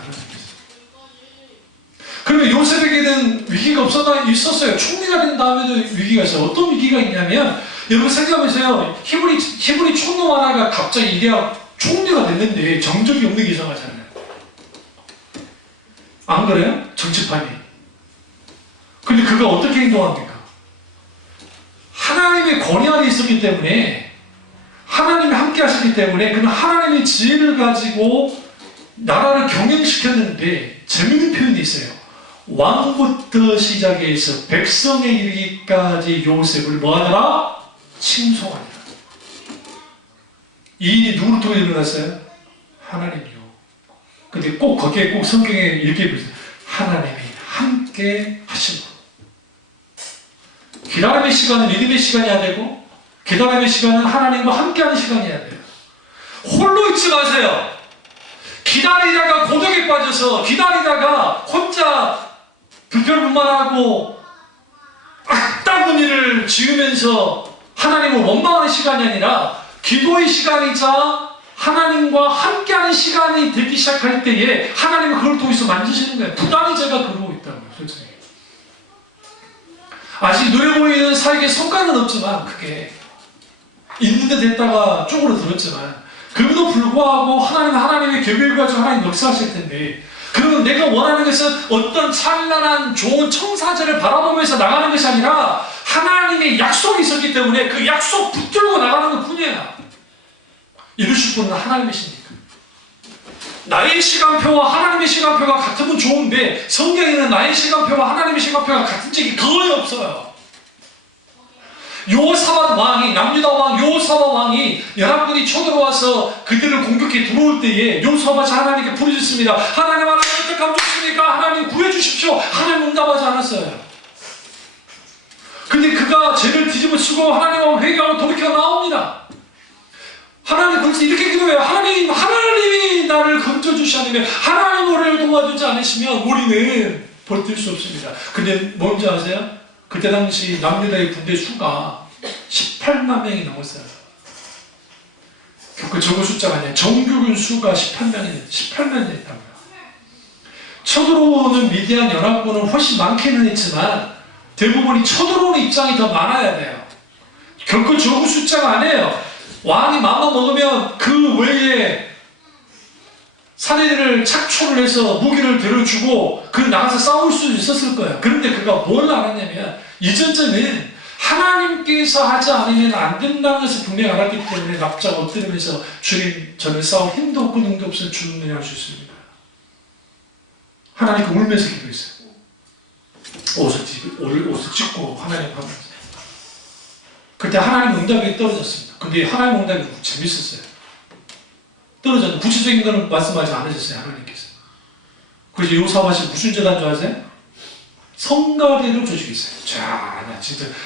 그러면 요셉에게는 위기가 있었어요. 총리가 된 다음에도 위기가 있어요. 어떤 위기가 있냐면, 여러분 생각해보세요. 히브리 총노 하나가 갑자기 이래야 총리가 됐는데 정적이 없는 게 이상하잖아요. 안 그래요? 정치판이. 근데 그가 어떻게 행동합니까? 하나님의 권위 안에 있었기 때문에, 하나님이 함께 하셨기 때문에 그는 하나님의 지혜를 가지고 나라를 경영시켰는데, 재밌는 표현이 있어요. 왕부터 시작해서 백성에 이르기까지 요셉을 뭐하더라? 칭송하니라. 이 일이 누구를 통해 일어났어요? 하나님이요. 근데 꼭 거기에 꼭 성경에 이렇게 보세요. 하나님이 함께 하시고. 기다림의 시간은 믿음의 시간이어야 되고, 기다림의 시간은 하나님과 함께하는 시간이어야 돼요. 홀로 있지 마세요. 기다리다가 고독에 빠져서, 기다리다가 혼자 불평불만하고 악다운 일을 지으면서 하나님을 원망하는 시간이 아니라 기도의 시간이자 하나님과 함께하는 시간이 되기 시작할 때에 하나님은 그걸 통해서 만지시는 거예요. 부단히 제가 그러고 있다고요. 솔직히. 아직 눈에 보이는 사역의 성과는 없지만, 그게 있는 데 됐다가 쪽으로 들었지만, 그럼에도 불구하고 하나님의 계획을 가지고 하나님 역사하실 텐데, 그러면 내가 원하는 것은 어떤 찬란한 좋은 청사제를 바라보면서 나가는 것이 아니라 하나님의 약속이 있었기 때문에 그 약속 붙들고 나가는 것 뿐이에요. 이루실 분은 하나님이시니까. 나의 시간표와 하나님의 시간표가 같으면 좋은데, 성경에는 나의 시간표와 하나님의 시간표가 같은 적이 거의 없어요. 여호사밧 왕이, 남유다 왕 여호사밧 왕이 연합군이 쳐들어와서 그들을 공격해 들어올 때에 여호사밧이 하나님께 부르짖습니다. 하나님 어떡하면 좋습니까? 하나님 구해주십시오. 하나님 응답하지 않았어요. 근데 그가 죄를 뒤집어쓰고 하나님하고 회개하고 돌이켜 나옵니다. 하나님 거기서 이렇게 기도해요. 하나님이 나를 건져주시면, 하나님 우리를 도와주지 않으시면 우리는 버틸 수 없습니다. 근데 뭔지 아세요? 그때 당시 남유다의 군대 수가 18만 명이 넘었어요. 그 적은 숫자가 아니에요. 정규군 수가 18만이 됐다고요. 쳐들어오는 미디안 연합군은 훨씬 많기는 했지만 대부분이 쳐들어오는 입장이 더 많아야 돼요. 결코 적은 숫자가 아니에요. 왕이 마음만 먹으면 그 외에 사내들을 착초를 해서 무기를 들어주고 그 나가서 싸울 수 있었을 거예요. 그런데 그가 뭘 알았냐면, 이전전에 하나님께서 하지 않으면 안 된다는 것을 분명히 알았기 때문에 납작 엎드리면서, 주님, 저는 싸울 힘도 없고 능도 없어서 주님을 할 수 있습니다. 하나님께 울면서 기도했어요. 옷을 찢고 하나님 하면서. 그때 하나님 응답이 떨어졌습니다. 근데 하나님 응답이 재밌었어요. 떨어졌는데 구체적인 거는 말씀하지 않으셨어요. 하나님께서. 그래서 여호사밧이 무슨 죄 한 줄 아세요? 성가대를 조직했어요. 자,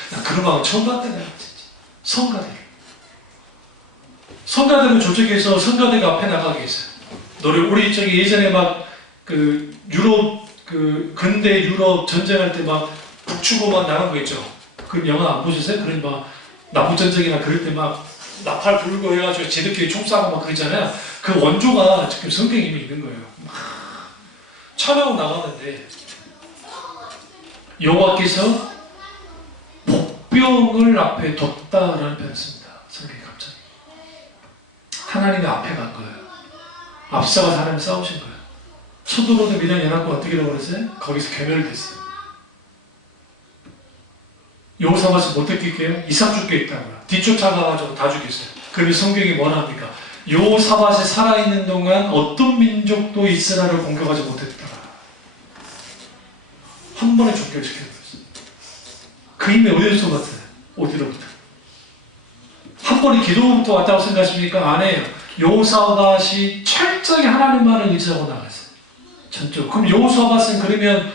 나 그런 마음 처음 봤다. 내가 진짜. 성가대를 조직해서 성가대가 앞에 나가게 했어요. 우리 저기 예전에 막 그 유럽, 그 근대 유럽 전쟁할 때 막 북추고 막 나간 거 있죠. 그 영화 안 보셨어요? 그런 막 남북전쟁이나 그럴 때 막 나팔 불고 해가지고 지들끼리 총 쏴고 막 그러잖아요. 그 원조가 지금 성경에 이미 있는 거예요. 막 촬영 나가는데 여호와께서 복병을 앞에 뒀다라는 표현을 씁니다. 성경이 갑자기. 하나님이 앞에 간 거예요. 앞서가서 하나님 싸우신 거예요. 서두로도 미디안 연합군 어떻게 되고 그랬어요? 거기서 괴멸됐어요. 여호사밧이 못 듣길게요? 이삭 죽게 있다고요. 뒤쫓아가가지고 다 죽였어요. 그래서 성경이 뭐라 합니까? 여호사밧이 살아있는 동안 어떤 민족도 이스라엘을 공격하지 못했다. 한 번에 종결시켜버렸어요. 그 힘이 어디서 왔어요? 어디로부터? 한 번에 기도부터 왔다고 생각하십니까? 아니에요. 여호사밧이 철저히 하나님만을 의지하고 나갔어요. 전적. 그럼 여호사밧은 그러면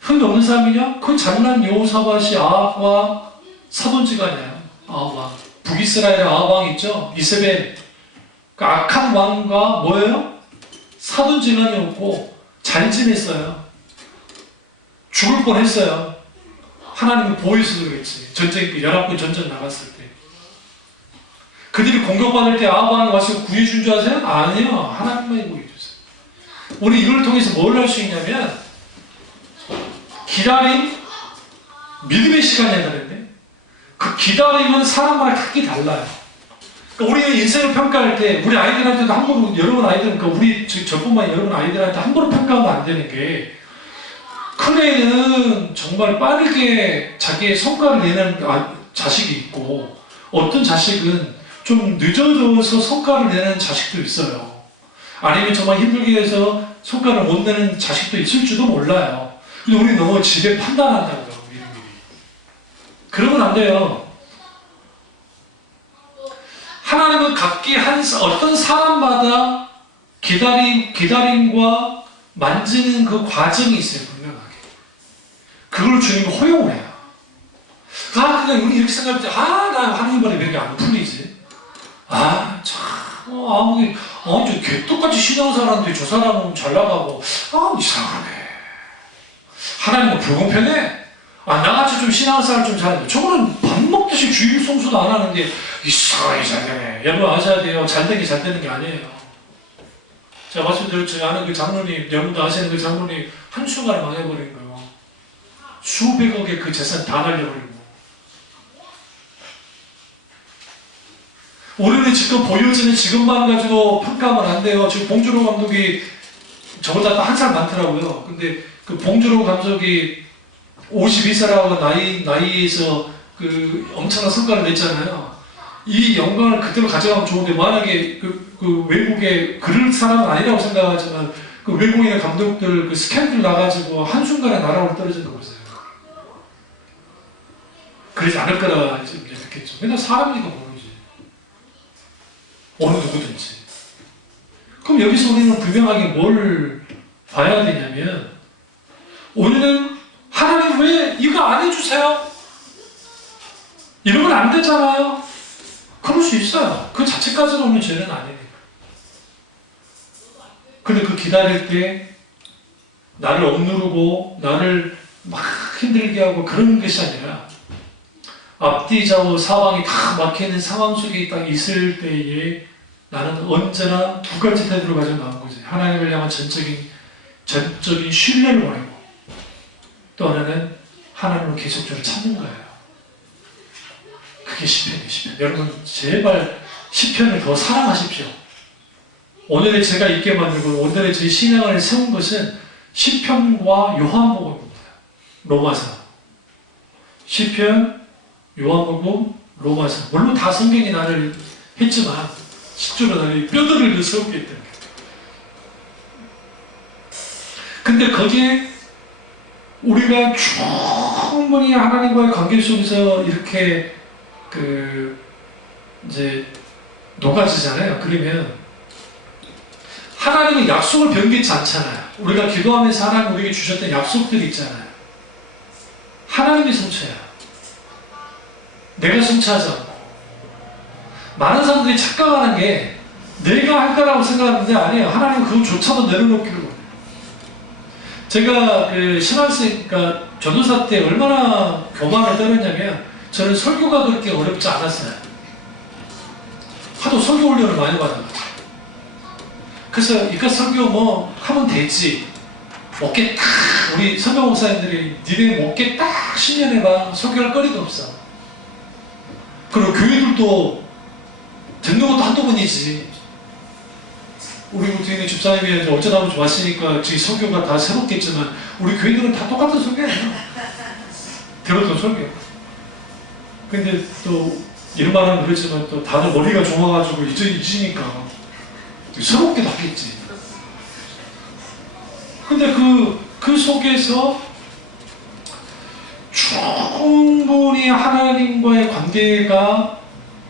흠이 없는 사람이냐? 그 잘난 여호사밧이 아합과 사돈지간이에요. 아합 왕. 북이스라엘의 아합 왕 있죠? 이세벨. 그 악한 왕과 뭐예요? 사돈지간이었고 잘 지냈어요. 죽을 뻔했어요. 하나님이 보호해서 그랬지. 전쟁, 11번 전쟁 나갔을 때. 그들이 공격받을 때 아합 왕이 와서 구해준 줄 아세요? 아니요. 하나님만이 구해줬어요. 우리 이걸 통해서 뭘 할 수 있냐면 기다림, 믿음의 시간이 한다는데 그 기다림은 사람마다 각기 달라요. 그러니까 우리는 인생을 평가할 때 우리 아이들한테도 함부로 여러분 아이들, 그러니까 우리 저뿐만 여러분 아이들한테 함부로 평가하면 안 되는 게 큰애는 정말 빠르게 자기의 성과를 내는 자식이 있고 어떤 자식은 좀 늦어져서 성과를 내는 자식도 있어요. 아니면 정말 힘들게 해서 성과를 못 내는 자식도 있을지도 몰라요. 근데 우리 너무 지레 판단한다고요. 미리미리. 그러면 안 돼요. 하나님은 각기 어떤 사람마다 기다림과 만지는 그 과정이 있어요. 분명하게. 그걸 주님이 허용을 해요. 그냥 우리 이렇게 생각할 때, 나 하나님만에 왜 이렇게 안 풀리지? 저 개똑같이 신앙사람인데 저 사람은 잘 나가고, 이상하네. 하나님은 불공평해? 나같이 좀 신앙생활 좀 잘하는데 저거는 밥 먹듯이 주일 성수도 안 하는데 이상하게 잘 되네. 여러분 아셔야 돼요. 잘 되게 잘 되는 게 아니에요. 제가 말씀드렸죠. 아는 그 장로님, 여러분도 아시는 그 장로님 한순간에 망해버린 거예요. 수백억의 그 재산 다 날려버리고. 우리는 지금 보여지는 지금만 가지고 평가하면 안 돼요. 지금 봉준호 감독이 저보다 한 살 많더라고요. 근데 그 봉준호 감독이 52세라고 나이에서 그 엄청난 성과를 냈잖아요. 이 영광을 그대로 가져가면 좋은데 만약에 그 외국에 그럴 사람은 아니라고 생각하지만 그 외국인의 감독들 그 스캔들 나가지고 한순간에 나라로 떨어진 거 보세요. 그러지 않을 거라 이제 느꼈죠. 맨날 사람이니까 모르지. 어느 누구든지. 그럼 여기서 우리는 분명하게 뭘 봐야 되냐면 우리는 하나님 왜 이거 안 해주세요? 이러면 안 되잖아요. 그럴 수 있어요. 그 자체까지는 오는 죄는 아니니까. 근데 그 기다릴 때 나를 억누르고 나를 막 힘들게 하고 그런 것이 아니라 앞뒤 좌우 사방이 다 막혀있는 상황 속에 딱 있을 때에 나는 언제나 두 가지 태도를 가지고 나온 거지. 하나님을 향한 전적인 신뢰를 보내고 또 하나는 하나님을 계속적으로 찾는 거예요. 그게 시편이에요. 시편. 여러분 제발 시편을 더 사랑하십시오. 오늘의 제가 있게 만들고 오늘의 제 신앙을 세운 것은 시편과 요한복음입니다. 로마서. 시편, 요한복음, 로마서. 물론 다 성경이 나를 했지만 실제로 나를 뼈들을 세웠기 때문에. 근데 거기에 우리가 충분히 하나님과의 관계 속에서 이렇게 이제 녹아지잖아요. 그러면 하나님은 약속을 변개치 않잖아요. 우리가 기도하면서 하나님 우리에게 주셨던 약속들이 있잖아요. 하나님이 성취해요. 내가 성취하지 않고. 많은 사람들이 착각하는 게 내가 할 거라고 생각하는데 아니에요. 하나님은 그것조차도 내려놓기를 원해요. 제가 신학생, 그러니까 전도사 때 얼마나 교만을 떨었냐면 저는 설교가 그렇게 어렵지 않았어요. 하도 설교 훈련을 많이 받아가지고. 그래서 이까 설교 뭐 하면 되지. 어깨 딱 우리 선배 목사님들이 니네 어깨 딱 10년 해봐. 설교할 거리가 없어. 그리고 교회들도 듣는 것도 한두 번이지. 우리 뒤에 집사님이 어쩌다 보면 왔으니까 저희 설교가 다 새롭겠지만 우리 교회들은 다 똑같은 설교예요. 들었던 설교. 근데 또 이런 말하면 그렇지만 또 다들 머리가 좋아가지고 잊으니까 새롭게도 하겠지. 근데 그 속에서 충분히 하나님과의 관계가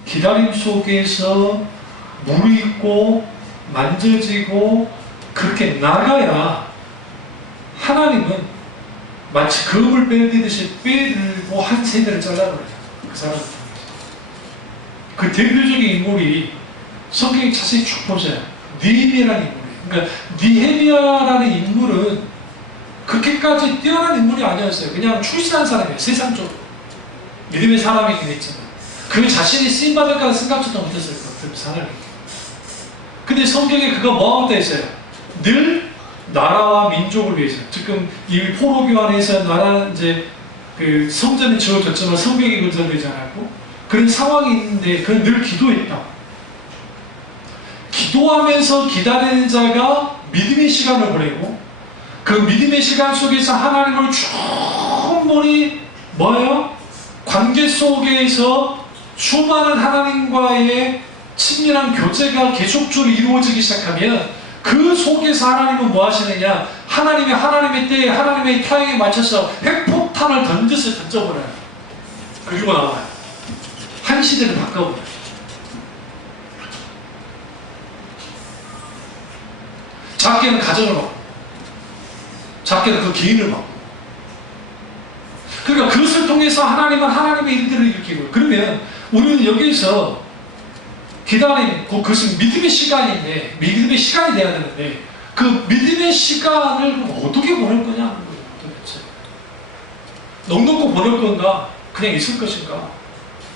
기다림 속에서 무르익고 만져지고 그렇게 나가야 하나님은 마치 금을 빼듯이 빼들고 한 세대를 잘라버려요. 그 사람을 통해서. 그 대표적인 인물이 성경에 자세히 쭉 보세요. 느헤미야라는 인물이에요. 그러니까 느헤미야라는 인물은 그렇게까지 뛰어난 인물이 아니었어요. 그냥 출세한 사람이에요. 세상적으로. 믿음의 사람이긴 했지만 그 자신이 쓰임받을까 생각조차 못했어요. 그 사람이. 근데 성경에 그가 뭐하고 되어 있어요? 늘 나라와 민족을 위해서. 지금 이 포로교 안에서 나라 이제 그 성전이 지어졌지만 성벽이 건설되지 않았고 그런 상황이 있는데 그는 늘 기도했다. 기도하면서 기다리는 자가 믿음의 시간을 보내고 그 믿음의 시간 속에서 하나님을 충분히 뭐예요? 관계 속에서 수많은 하나님과의 친밀한 교제가 계속적으로 이루어지기 시작하면 그 속에서 하나님은 뭐 하시느냐? 하나님의 때에 하나님의 타임에 맞춰서 핵폭탄을 던져버려요. 그리고 나와요. 한 시대를 바꿔버려요. 작게는 가정을 받고 작게는 그 개인을 받고 그러니까 그것을 통해서 하나님은 하나님의 일들을 일으키고 그러면 우리는 여기서 기다림, 그것은 믿음의 시간인데 믿음의 시간이 돼야 되는데 그 믿음의 시간을 어떻게 보낼 거냐 도대체 넉넉히 보낼 건가? 그냥 있을 것인가?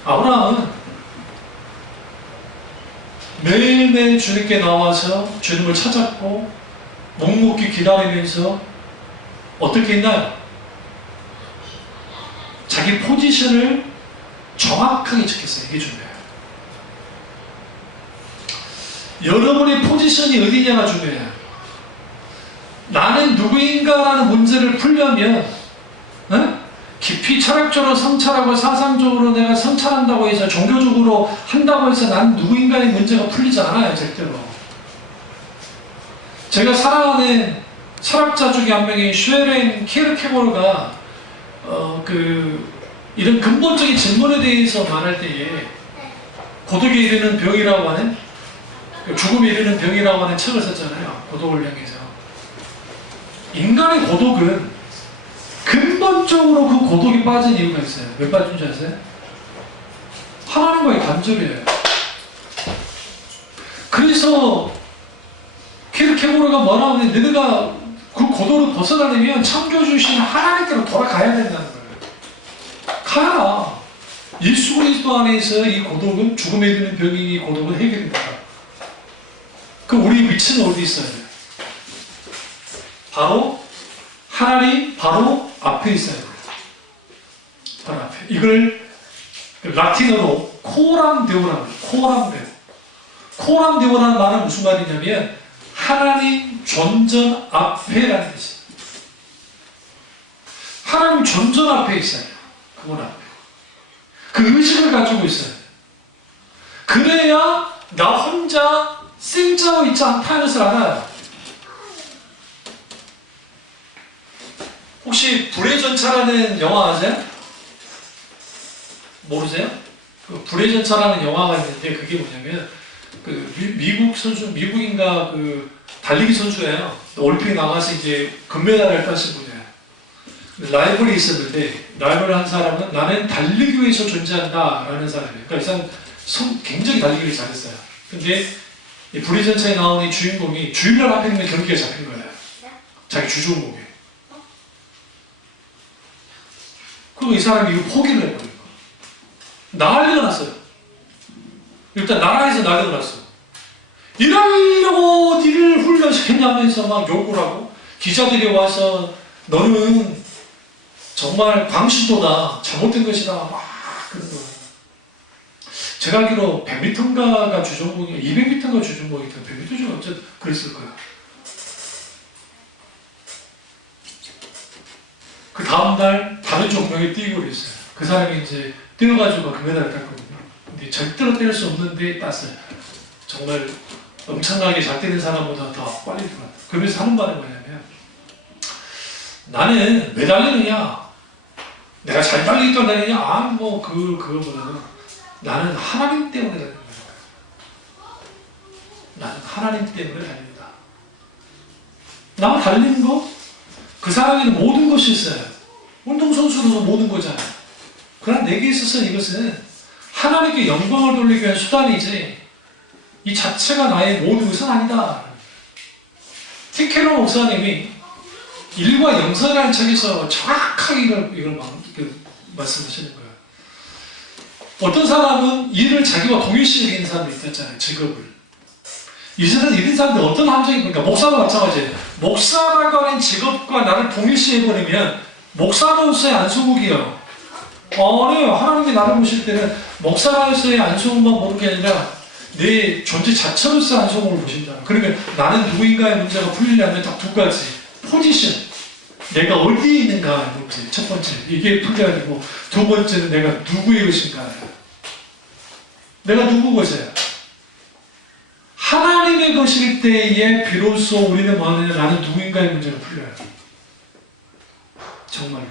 아브라함은 매일매일 주님께 나와서 주님을 찾았고 묵묵히 기다리면서 어떻게 했나요? 자기 포지션을 정확하게 지켰어요. 이게 중요해요. 여러분의 포지션이 어디냐가 중요해요. 나는 누구인가라는 문제를 풀려면 깊이 철학적으로 성찰하고 사상적으로 내가 성찰한다고 해서 종교적으로 한다고 해서 나는 누구인가의 문제가 풀리지 않아요. 절대로. 제가 사랑하는 철학자 중에 한 명인 쉐렌 키르케고르가 이런 근본적인 질문에 대해서 말할 때에 고독에 이르는 병이라고 하는 죽음에 이르는 병이라고 하는 책을 썼잖아요. 고독을 향해서. 인간의 고독은 근본적으로 그 고독이 빠진 이유가 있어요. 왜 빠진 줄 아세요? 하나님과의 단절이에요. 그래서 키르케고르가 뭐라고 하는데 너희가 그 고독을 벗어나려면 창조주신 하나님께로 돌아가야 된다는 거예요. 가라. 예수 그리스도 안에서 이 고독은 죽음에 이르는 병인 이 고독은 해결됩니다. 그 우리 위치는 어디 있어요? 바로 하나님 바로 앞에 있어야 돼요. 바로 앞에. 이걸 라틴어로 코람 데오라는 거예요. 코람 데오. 코람 데오라는 말은 무슨 말이냐면 하나님 존전 앞에라는 뜻이에요. 하나님 존전 앞에 있어요. 그분 앞에. 그 의식을 가지고 있어요. 그래야 나 혼자 생짜고 있지 않다는 것을 알아요. 혹시 불의 전차라는 영화 아세요? 모르세요? 그 불의 전차라는 영화가 있는데 그게 뭐냐면 그 미국 선수, 미국인가 그 달리기 선수예요. 올림픽 나가서 이제 금메달을 따신 분이에요. 라이벌이 있었는데 라이벌 한 사람은 나는 달리기 위해서 존재한다 라는 사람이에요. 그러니까 이 사람 굉장히 달리기를 잘했어요. 근데 이 불의 전차에 나오는 이 주인공이 주일날 앞에 있는 경기가 잡힌 거예요. 자기 주종목에. 그리고 이 사람이 이거 포기를 해버린 거예요. 난리가 났어요. 일단 나라에서 난리가 났어. 이러려고 니를 훈련시켰냐면서 막 욕을 하고 기자들이 와서 너는 정말 광신도다. 잘못된 것이다. 막 그런 거예요. 제가 알기로 100m인가가 주종목이 200m인가 주종목이 100m 중에 어쨌든 그랬을 거예요. 그 다음날 다른 종목에 뛰고 그랬어요. 그 사람이 이제 뛰어가지고 금메달을 땄거든요. 근데 절대로 뛸 수 없는데 땄어요. 정말 엄청나게 잘 뛰는 사람보다 더 빨리 들어갔다. 그러면서 하는 말이 뭐냐면 나는 매달리느냐 내가 잘 달리기 때문에 다니냐? 그거보다는 나는 하나님 때문에 다니는 거야. 나는 하나님 때문에 다닙니다. 나 달리는 거? 그 사람에는 모든 것이 있어요. 운동선수로서 모든 거잖아요. 그러나 내게 있어서 이것은 하나님께 영광을 돌리기 위한 수단이지 이 자체가 나의 모든 것은 아니다. 티케로 목사님이 일과 영성이라는 책에서 정확하게 이걸 말씀하시는 거예요. 어떤 사람은 일을 자기와 동일시 여기는 사람도 있었잖아요. 직업을. 이제는 이런 사람들 어떤 함정이 보니까 목사도 마찬가지예요. 목사라고 하는 직업과 나를 동일시 해버리면 목사로서의 안수국이요. 아니요. 하나님이 나를 보실 때는 목사로서의 안수국만 보는 게 아니라 내 존재 자체로서의 안수국을 보신다. 그러면 나는 누구인가의 문제가 풀리려면 딱 두 가지. 포지션. 내가 어디에 있는가 문제. 첫 번째. 이게 풀려야 되고 두 번째는 내가 누구의 것인가. 내가 누구 것이야. 하나님의 것일 때에 비로소 우리는 뭐하느냐. 나는 누구인가의 문제가 풀려요. 정말로.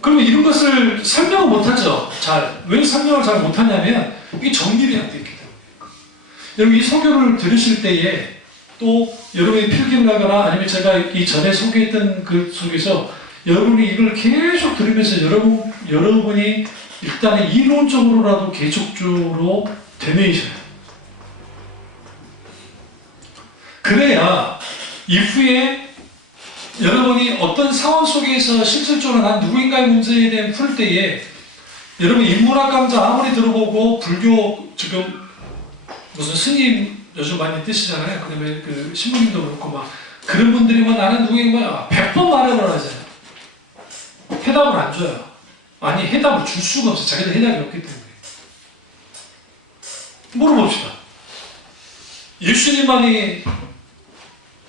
그러면 이런 것을 설명을 못하죠. 왜 설명을 잘 못하냐면 이게 정립이 안 되기 때문에. 여러분 이 설교를 들으실 때에 또 여러분이 필기를 하거나 아니면 제가 이전에 소개했던 그 속에서 여러분이 이걸 계속 들으면서 여러분이 일단은 이론적으로라도 계속적으로 되뇌이셔야 돼요. 그래야 이후에 여러분이 어떤 상황 속에서 실질적으로 난 누구인가의 문제에 대한 풀 때에 여러분 인문학 강좌 아무리 들어보고 불교 지금 무슨 스님 요즘 많이 뜨시잖아요. 그다음에 그 신부님도 그렇고 막 그런 분들이 뭐 나는 누구인가 100번 말해보라 하잖아요. 해답을 안 줘요. 아니 해답을 줄 수가 없어요. 자기들 해답이 없기 때문에. 물어봅시다. 예수님만이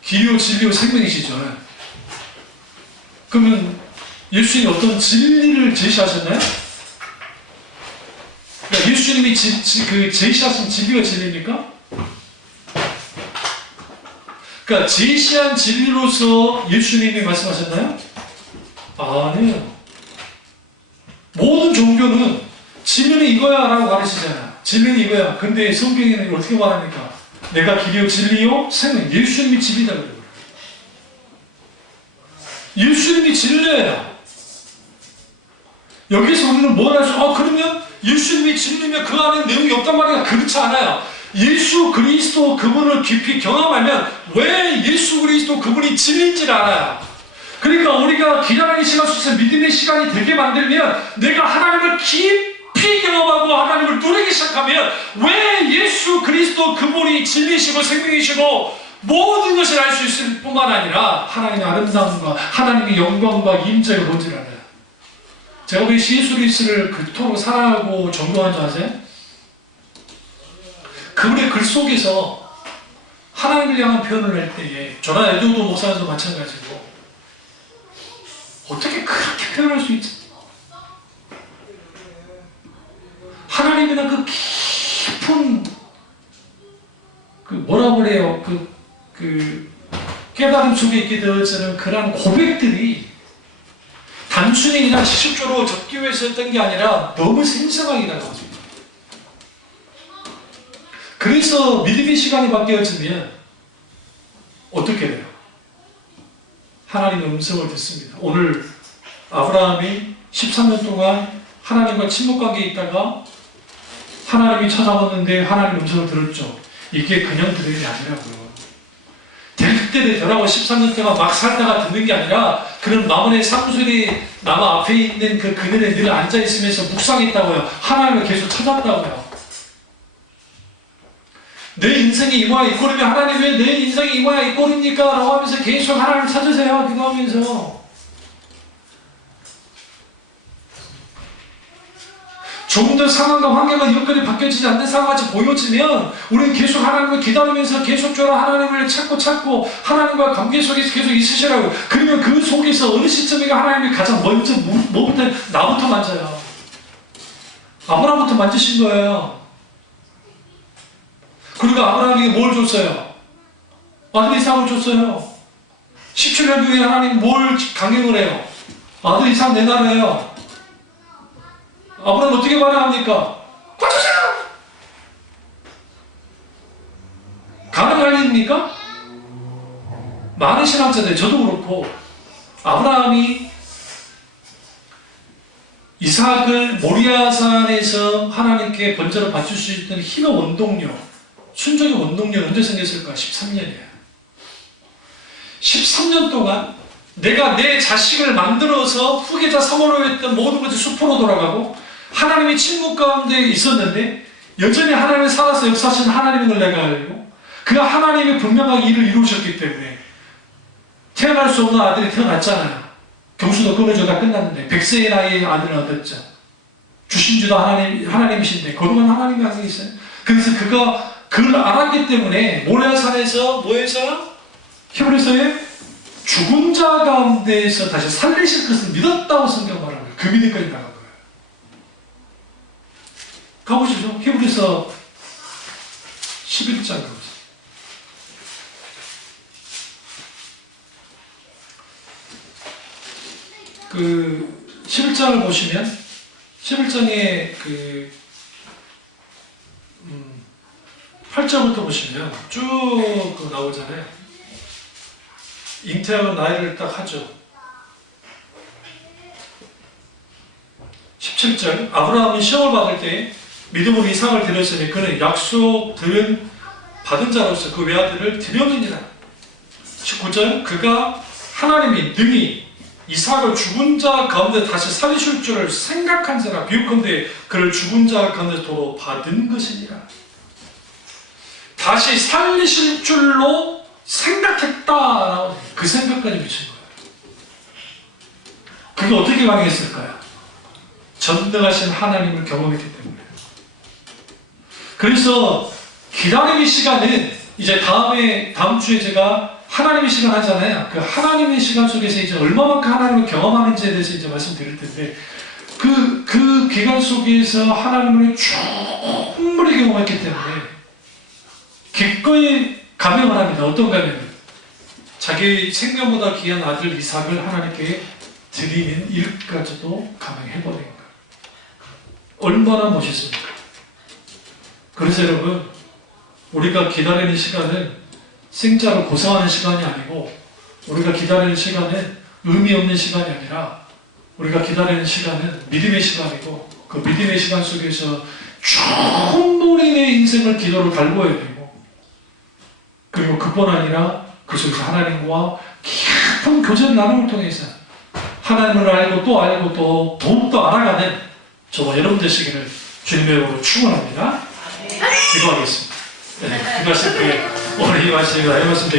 길이요 진리요 생명이시죠. 그러면 예수님이 어떤 진리를 제시하셨나요? 그러니까 예수님이 제시하신 진리가 진리입니까? 그러니까 제시한 진리로서 예수님이 말씀하셨나요? 아니요. 모든 종교는 진리는 이거야 라고 가르치잖아요. 진리는 이거야. 근데 성경에는 어떻게 말합니까? 내가 길이요 진리요 생명. 예수님이 진리다 그래요. 예수님이 진리예요. 여기서 우리는 뭘 할 수? 그러면 예수님이 진리면 그 안에 내용이 없단 말이야. 그렇지 않아요. 예수 그리스도 그분을 깊이 경험하면 왜 예수 그리스도 그분이 진리인지를 알아요. 그러니까 우리가 기다리는 시간 속에서 믿음의 시간이 되게 만들면 내가 하나님을 깊이 경험하고 하나님을 누리기 시작하면 왜 예수 그리스도 그분이 진리시고 생명이시고 모든 것을 알 수 있을 뿐만 아니라 하나님의 아름다움과 하나님의 영광과 임재가 뭔지를 알아요. 제가 왜 예수 그리스도를 그토록 사랑하고 존경한 줄 아세요? 그분의 글 속에서 하나님을 향한 표현을 할 때에 저나 에도도 목사님도 마찬가지고 어떻게 그렇게 표현할 수 있지? 하나님이나 그 깊은 뭐라 그래요? 깨달음 속에 있게 되어지는 그러한 고백들이 단순히 그냥 시식적으로 적기 위해서 했던 게 아니라 너무 생생하게 다가왔습니다. 그래서 믿음의 시간이 바뀌어지면 어떻게 돼요? 하나님의 음성을 듣습니다. 오늘 아브라함이 13년 동안 하나님과 친목관계에 있다가 하나님이 찾아왔는데 하나님의 음성을 들었죠. 이게 그냥 들은 게 아니라고요. 될 때 되라고 13년 동안 막 살다가 듣는 게 아니라 그런 마문의 사무소리 나무 앞에 있는 그 그늘에 늘 앉아있으면서 묵상했다고요. 하나님을 계속 찾았다고요. 내 인생이 이 모양 이 꼴이면 하나님 왜 내 인생이 이 모양 이 꼴입니까? 라고 하면서 계속 하나님을 찾으세요. 기도하면서. 조금 더 상황과 환경과 여건이 바뀌어지지 않는 상황같이 보여지면 우리는 계속 하나님을 기다리면서 계속적으로 하나님을 찾고 하나님과 관계 속에서 계속 있으시라고. 그러면 그 속에서 어느 시점에 하나님이 가장 먼저 뭐부터 나부터 만져요. 아브라함부터 만지신 거예요. 그리고 아브라함에게 뭘 줬어요? 아들 이삭을 줬어요. 17년 후에 하나님 뭘 강행을 해요? 아들 이삭 내놔라요. 아브라함 어떻게 반응합니까? 꺼주세요! 가능할 일입니까? 많은 신학자들, 저도 그렇고, 아브라함이 이삭을 모리아산에서 하나님께 번제로 바칠 수 있던 힘의 원동력, 순종의 원동력 언제 생겼을까? 13년이에요. 13년 동안 내가 내 자식을 만들어서 후계자 삼으로 했던 모든 것이 수포로 돌아가고 하나님의 침묵 가운데 있었는데 여전히 하나님이 살아서 역사하시는 하나님인 걸 내가 알고 그가 하나님의 분명하게 일을 이루셨기 때문에 태어날 수 없는 아들이 태어났잖아요. 경수도 끊어져가 끝났는데 100세의 나이에 아들을 얻었죠. 주신 주도 하나님이신데 거룩한 하나님이 항상 있어요. 그래서 그가 그걸 알았기 때문에 모리아산에서 뭐해서 히브리서에 죽은 자 가운데에서 다시 살리실 것을 믿었다고 성경 말하는 거예요. 그 믿음까지 나간 거예요. 가보시죠. 히브리서 11장 가보세요. 그 11장을 보시면 11장에 그 8절부터 보시면 쭉 나오잖아요. 잉태하고 나이를 딱 하죠. 17절 아브라함은 시험을 받을 때 믿음으로 이삭을 드렸으니 그는 약속 받은 자로서 그 외아들을 드렸느니라. 19절 그가 하나님이 능히 이삭을 죽은 자 가운데 다시 살리실 줄을 생각한 자라 비유컨대 그를 죽은 자 가운데 도로 받은 것이니라. 다시 살리실 줄로 생각했다. 그 생각까지 미친 거예요. 그게 어떻게 가능했을까요? 전능하신 하나님을 경험했기 때문에. 그래서 기다림의 시간은 이제 다음 주에 제가 하나님의 시간 하잖아요. 그 하나님의 시간 속에서 이제 얼마만큼 하나님을 경험하는지에 대해서 이제 말씀드릴 텐데 그 기간 속에서 하나님을 충분히 경험했기 때문에 기꺼이 감명을 합니다. 어떤 감명을? 자기 생명보다 귀한 아들 이삭을 하나님께 드리는 일까지도 감행해버린 거예요. 얼마나 멋있습니까? 그래서 여러분 우리가 기다리는 시간은 생자로 고생하는 시간이 아니고 우리가 기다리는 시간은 의미 없는 시간이 아니라 우리가 기다리는 시간은 믿음의 시간이고 그 믿음의 시간 속에서 충분히 내 인생을 기도로 갈구해야 되고 그리고 그뿐 아니라 그 속에서 하나님과 깊은 교제를 나눔을 통해서 하나님을 알고 또 더욱더 알아가는 저와 여러분 되시기를 주님의 이름으로 축원합니다. 기도하겠습니다. 네, 그 말씀 오늘 이 말씀이 나의 말씀 되겠습니다.